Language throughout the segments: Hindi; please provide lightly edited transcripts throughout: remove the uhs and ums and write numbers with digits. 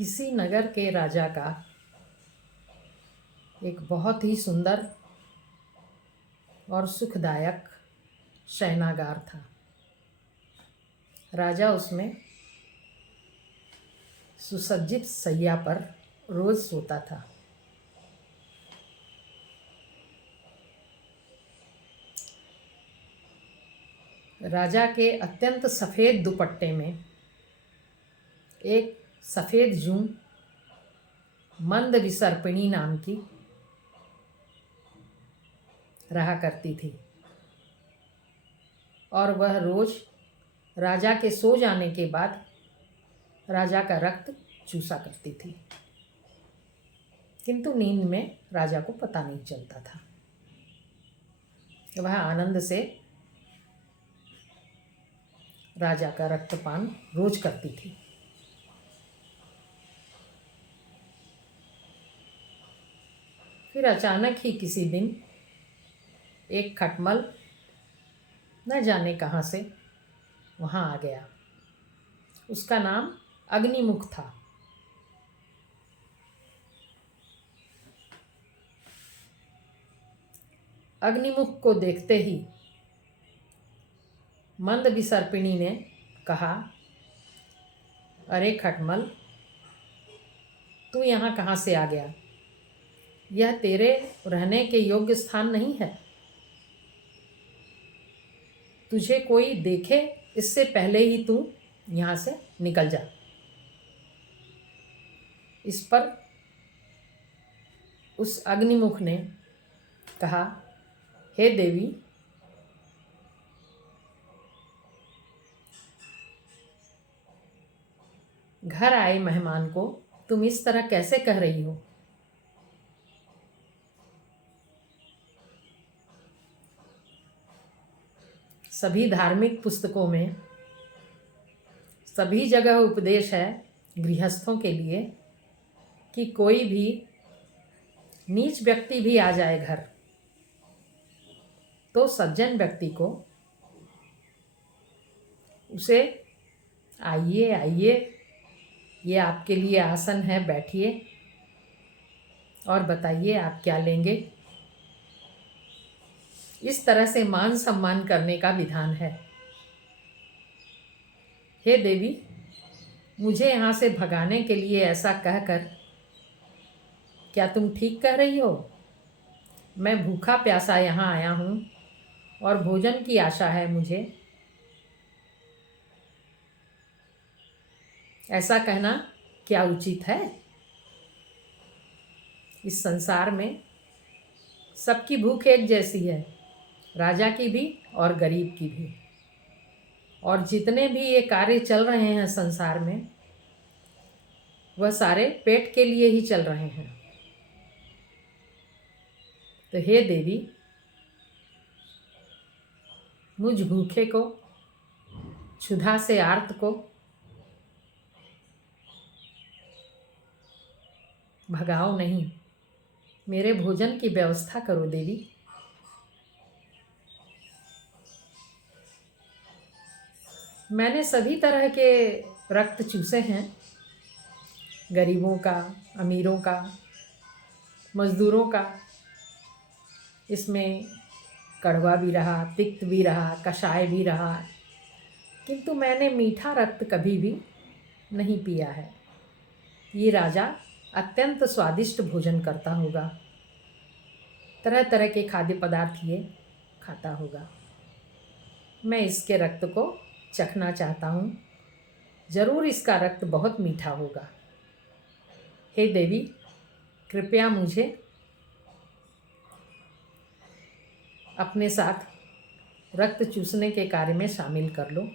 किसी नगर के राजा का एक बहुत ही सुंदर और सुखदायक शयनागार था। राजा उसमें सुसज्जित शैया पर रोज सोता था। राजा के अत्यंत सफ़ेद दुपट्टे में एक सफ़ेद जूं मंद विसर्पिणी नाम की रहा करती थी और वह रोज राजा के सो जाने के बाद राजा का रक्त चूसा करती थी, किंतु नींद में राजा को पता नहीं चलता था। वह आनंद से राजा का रक्तपान रोज करती थी। फिर अचानक ही किसी दिन एक खटमल न जाने कहाँ से वहाँ आ गया। उसका नाम अग्निमुख था। अग्निमुख को देखते ही मंद विसर्पिणी ने कहा, अरे खटमल, तू यहाँ कहाँ से आ गया? यह तेरे रहने के योग्य स्थान नहीं है। तुझे कोई देखे इससे पहले ही तू यहाँ से निकल जा। इस पर उस अग्निमुख ने कहा, हे देवी, घर आए मेहमान को तुम इस तरह कैसे कह रही हो? सभी धार्मिक पुस्तकों में सभी जगह उपदेश है गृहस्थों के लिए कि कोई भी नीच व्यक्ति भी आ जाए घर तो सज्जन व्यक्ति को उसे आइए आइए, ये आपके लिए आसन है, बैठिए और बताइए आप क्या लेंगे। इस तरह से मान सम्मान करने का विधान है। हे देवी, मुझे यहाँ से भगाने के लिए ऐसा कहकर क्या तुम ठीक कह रही हो? मैं भूखा प्यासा यहाँ आया हूँ और भोजन की आशा है मुझे। ऐसा कहना क्या उचित है? इस संसार में सबकी भूख एक जैसी है, राजा की भी और गरीब की भी। और जितने भी ये कार्य चल रहे हैं संसार में, वह सारे पेट के लिए ही चल रहे हैं। तो हे देवी, मुझ भूखे को, क्षुधा से आर्त को भगाओ नहीं, मेरे भोजन की व्यवस्था करो देवी। मैंने सभी तरह के रक्त चूसे हैं, गरीबों का, अमीरों का, मज़दूरों का। इसमें कड़वा भी रहा, तिक्त भी रहा, कषाय भी रहा, किंतु मैंने मीठा रक्त कभी भी नहीं पिया है। ये राजा अत्यंत स्वादिष्ट भोजन करता होगा, तरह तरह के खाद्य पदार्थ ये खाता होगा। मैं इसके रक्त को चखना चाहता हूँ, जरूर इसका रक्त बहुत मीठा होगा। हे देवी, कृपया मुझे अपने साथ रक्त चूसने के कार्य में शामिल कर लो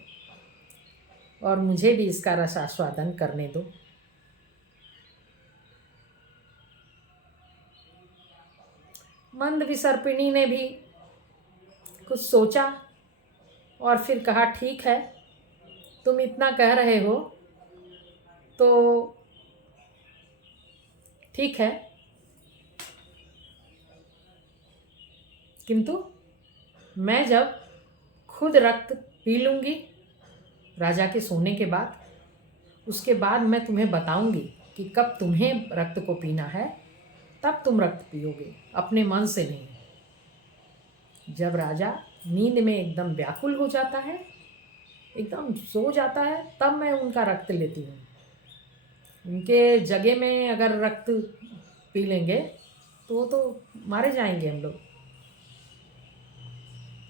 और मुझे भी इसका रसास्वादन करने दो। मंद विसर्पिणी ने भी कुछ सोचा और फिर कहा, ठीक है, तुम इतना कह रहे हो तो ठीक है, किंतु मैं जब खुद रक्त पी लूँगी राजा के सोने के बाद, उसके बाद मैं तुम्हें बताऊंगी कि कब तुम्हें रक्त को पीना है तब तुम रक्त पियोगे, अपने मन से नहीं। जब राजा नींद में एकदम व्याकुल हो जाता है, एकदम सो जाता है, तब मैं उनका रक्त लेती हूँ। उनके जगह में अगर रक्त पी लेंगे तो मारे जाएंगे हम लोग।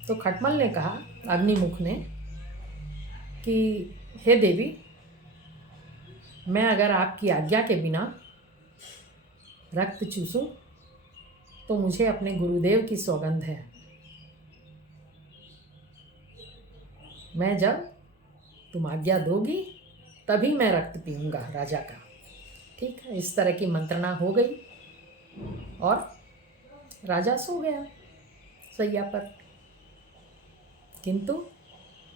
तो खटमल ने कहा, अग्निमुख ने, कि हे देवी, मैं अगर आपकी आज्ञा के बिना रक्त चूसूं तो मुझे अपने गुरुदेव की सौगंध है। मैं जब तुम आज्ञा दोगी तभी मैं रक्त पीऊँगा राजा का। ठीक है, इस तरह की मंत्रणा हो गई और राजा सो गया सैया पर। किंतु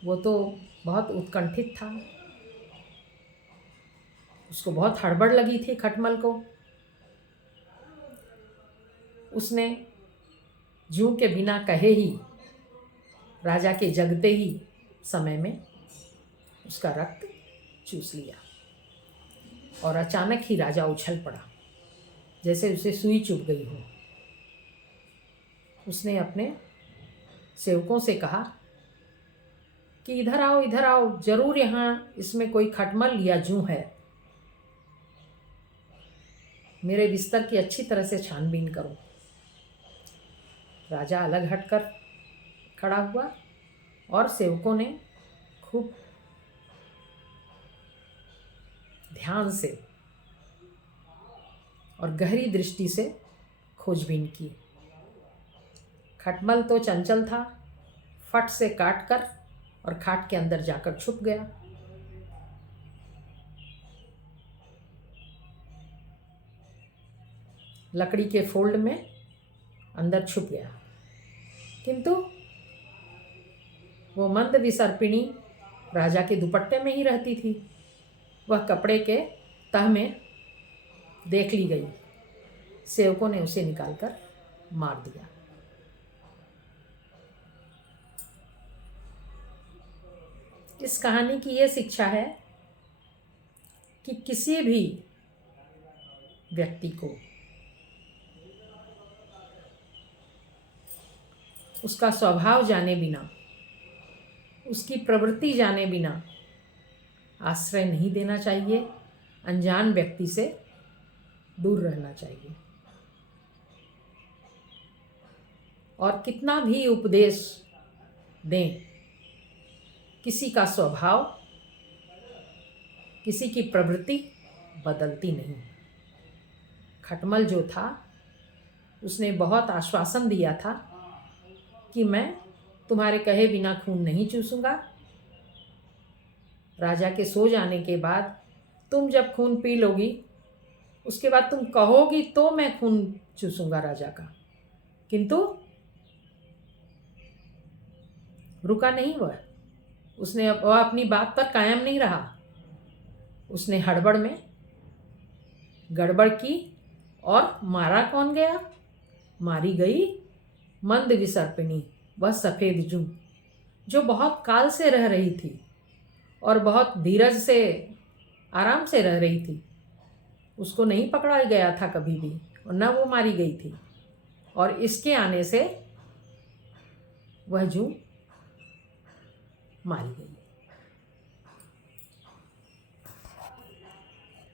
वो तो बहुत उत्कंठित था, उसको बहुत हड़बड़ लगी थी खटमल को। उसने जूं के बिना कहे ही राजा के जगते ही समय में उसका रक्त चूस लिया और अचानक ही राजा उछल पड़ा, जैसे उसे सुई चुभ गई हो। उसने अपने सेवकों से कहा कि इधर आओ, जरूर यहाँ इसमें कोई खटमल या जूं है। मेरे बिस्तर की अच्छी तरह से छानबीन करो। राजा अलग हटकर खड़ा हुआ और सेवकों ने खूब ध्यान से और गहरी दृष्टि से खोजबीन की। खटमल तो चंचल था, फट से काट कर और खाट के अंदर जाकर छुप गया। लकड़ी के फोल्ड में अंदर छुप गया। किंतु वो मंद विसर्पिणी राजा के दुपट्टे में ही रहती थी। वह कपड़े के तह में देख ली गई। सेवकों ने उसे निकालकर मार दिया। इस कहानी की ये शिक्षा है कि किसी भी व्यक्ति को उसका स्वभाव जाने बिना, उसकी प्रवृत्ति जाने बिना आश्रय नहीं देना चाहिए। अनजान व्यक्ति से दूर रहना चाहिए। और कितना भी उपदेश दें, किसी का स्वभाव, किसी की प्रवृत्ति बदलती नहीं। खटमल जो था उसने बहुत आश्वासन दिया था कि मैं तुम्हारे कहे बिना खून नहीं चूसूंगा। राजा के सो जाने के बाद तुम जब खून पी लोगी, उसके बाद तुम कहोगी तो मैं खून चूसूंगा राजा का। किंतु रुका नहीं वह। वह अपनी बात पर कायम नहीं रहा। उसने हड़बड़ में गड़बड़ की और मारा कौन गया? मारी गई मंद विसर्पिणी, वह सफ़ेद जूं, जो बहुत काल से रह रही थी और बहुत धीरज से आराम से रह रही थी। उसको नहीं पकड़ा गया था कभी भी और न वो मारी गई थी। और इसके आने से वह जूं मारी गई।